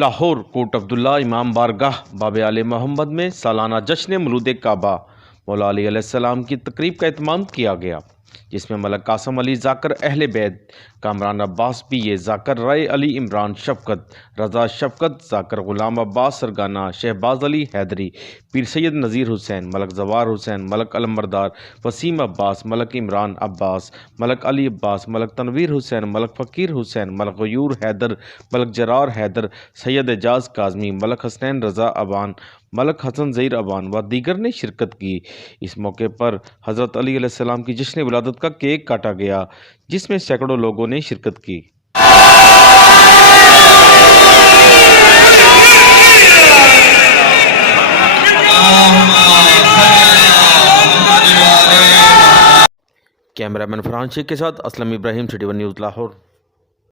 لاہور کوٹ عبداللہ امام بارگاہ باب آل محمد میں سالانہ جشن مولود کعبہ مولا علی علیہ السلام کی تقریب کا اہتمام کیا گیا، جس میں ملک قاسم علی ذاکر اہل بیت، کامران عباس بی ذاکر، رائے علی عمران شفقت، رضا شفقت ذاکر، غلام عباس سرگانہ، شہباز علی حیدری، پیر سید نذیر حسین، ملک زوار حسین، ملک علمبردار، وسیم عباس، ملک عمران عباس، ملک علی عباس، ملک تنویر حسین، ملک فقیر حسین، ملک غیور حیدر، ملک جرار حیدر، سید اعجاز کاظمی، ملک حسنین رضا ابان، ملک حسن ظہیر ابان و دیگر نے شرکت کی۔ اس موقع پر حضرت علی علیہ السلام کی جشن ولادت کا کیک کاٹا گیا، جس میں سینکڑوں لوگوں نے شرکت کی۔ کیمرہ مین فرحان شیخ کے ساتھ اسلم ابراہیم، سٹی ون نیوز لاہور۔